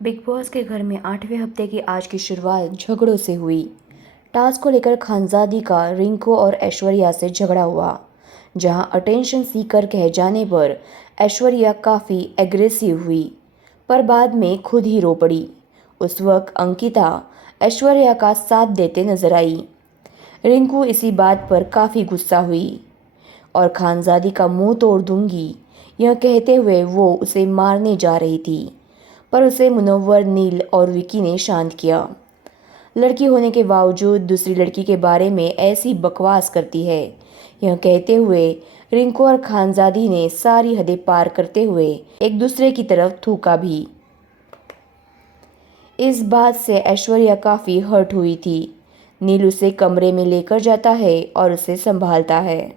Big boss के घर में 8वें हफ्ते की आज की शुरुआत झगड़ों से हुई। टास्क को लेकर खानजादी का रिंकू और ऐश्वर्या से झगड़ा हुआ, जहां अटेंशन सीकर कह जाने पर ऐश्वर्या काफ़ी एग्रेसिव हुई, पर बाद में खुद ही रो पड़ी। उस वक्त अंकिता ऐश्वर्या का साथ देते नजर आई। रिंकू इसी बात पर काफ़ी गुस्सा हुई और खानजादी का मुंह तोड़ दूंगी यह कहते हुए वो उसे मारने जा रही थी, पर उसे मुनव्वर, नील और विकी ने शांत किया। लड़की होने के बावजूद दूसरी लड़की के बारे में ऐसी बकवास करती है, यह कहते हुए रिंकू और खानजादी ने सारी हदें पार करते हुए एक दूसरे की तरफ थूका भी। इस बात से ऐश्वर्या काफ़ी हर्ट हुई थी। नील उसे कमरे में लेकर जाता है और उसे संभालता है।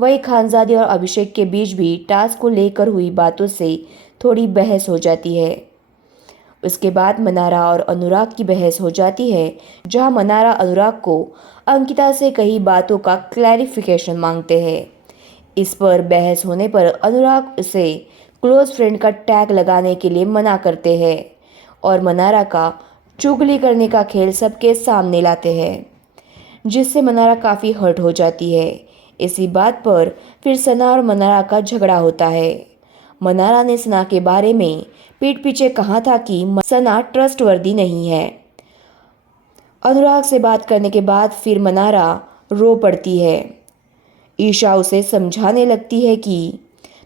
वही खानजादी और अभिषेक के बीच भी टास्क को लेकर हुई बातों से थोड़ी बहस हो जाती है। उसके बाद मनारा और अनुराग की बहस हो जाती है, जहां मनारा अनुराग को अंकिता से कई बातों का क्लैरिफिकेशन मांगते हैं। इस पर बहस होने पर अनुराग उसे क्लोज फ्रेंड का टैग लगाने के लिए मना करते हैं और मनारा का चुगली करने का खेल सबके सामने लाते हैं, जिससे मनारा काफ़ी हर्ट हो जाती है। इसी बात पर फिर सना और मनारा का झगड़ा होता है। मनारा ने सना के बारे में पीठ पीछे कहा था कि सना ट्रस्टवर्दी नहीं है। अनुराग से बात करने के बाद फिर मनारा रो पड़ती है। ईशा उसे समझाने लगती है कि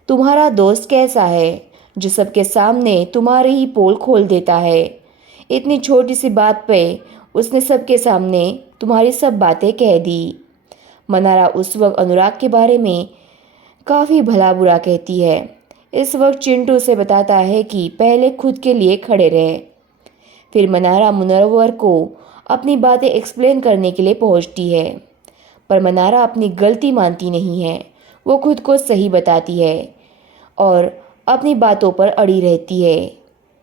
तुम्हारा दोस्त कैसा है जो सबके सामने तुम्हारे ही पोल खोल देता है। इतनी छोटी सी बात पे उसने सबके सामने तुम्हारी सब बातें कह दी। मनारा उस वक्त अनुराग के बारे में काफ़ी भला बुरा कहती है। इस वक्त चिंटू उसे बताता है कि पहले खुद के लिए खड़े रहे। फिर मनारा मुनव्वर को अपनी बातें एक्सप्लेन करने के लिए पहुंचती है, पर मनारा अपनी गलती मानती नहीं है। वो खुद को सही बताती है और अपनी बातों पर अड़ी रहती है।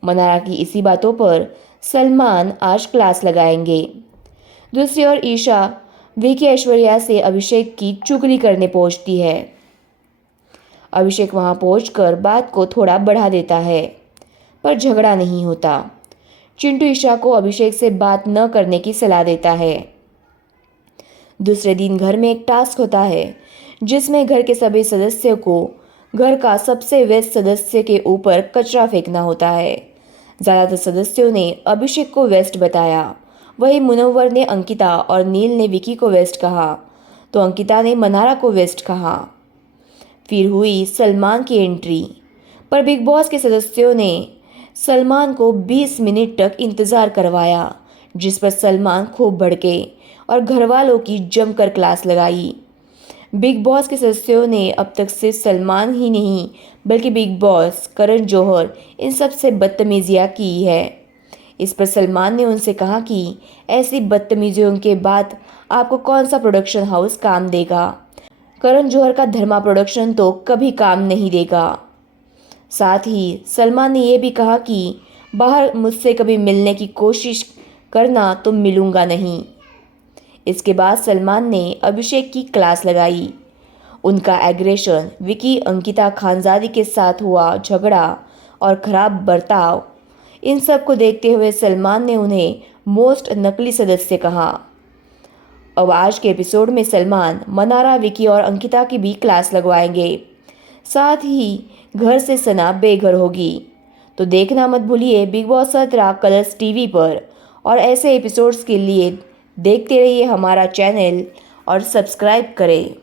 मनारा की इसी बातों पर सलमान आज क्लास लगाएंगे। दूसरी ओर ईशा विकी ऐश्वर्या से अभिषेक की चुगली करने पहुंचती है। अभिषेक वहां पहुंचकर बात को थोड़ा बढ़ा देता है, पर झगड़ा नहीं होता। चिंटू ईशा को अभिषेक से बात न करने की सलाह देता है। दूसरे दिन घर में एक टास्क होता है, जिसमें घर के सभी सदस्यों को घर का सबसे व्यस्त सदस्य के ऊपर कचरा फेंकना होता है। ज़्यादातर सदस्यों ने अभिषेक को वेस्ट बताया। वही मुनव्वर ने अंकिता और नील ने विकी को वेस्ट कहा, तो अंकिता ने मनारा को वेस्ट कहा। फिर हुई सलमान की एंट्री, पर बिग बॉस के सदस्यों ने सलमान को 20 मिनट तक इंतज़ार करवाया, जिस पर सलमान खूब भड़के और घरवालों की जमकर क्लास लगाई। बिग बॉस के सदस्यों ने अब तक सिर्फ सलमान ही नहीं बल्कि बिग बॉस, करण जौहर, इन सब से बदतमीजियाँ की है। इस पर सलमान ने उनसे कहा कि ऐसी बदतमीजियों के बाद आपको कौन सा प्रोडक्शन हाउस काम देगा। करण जौहर का धर्मा प्रोडक्शन तो कभी काम नहीं देगा। साथ ही सलमान ने यह भी कहा कि बाहर मुझसे कभी मिलने की कोशिश करना तो मिलूंगा नहीं। इसके बाद सलमान ने अभिषेक की क्लास लगाई। उनका एग्रेशन, विकी अंकिता खानजादी के साथ हुआ झगड़ा और खराब बर्ताव, इन सब को देखते हुए सलमान ने उन्हें मोस्ट नकली सदस्य कहा। अब आज के एपिसोड में सलमान मनारा, विकी और अंकिता की भी क्लास लगवाएंगे। साथ ही घर से सना बेघर होगी। तो देखना मत भूलिए बिग बॉस 17 कलर्स टीवी पर, और ऐसे एपिसोड्स के लिए देखते रहिए हमारा चैनल और सब्सक्राइब करें।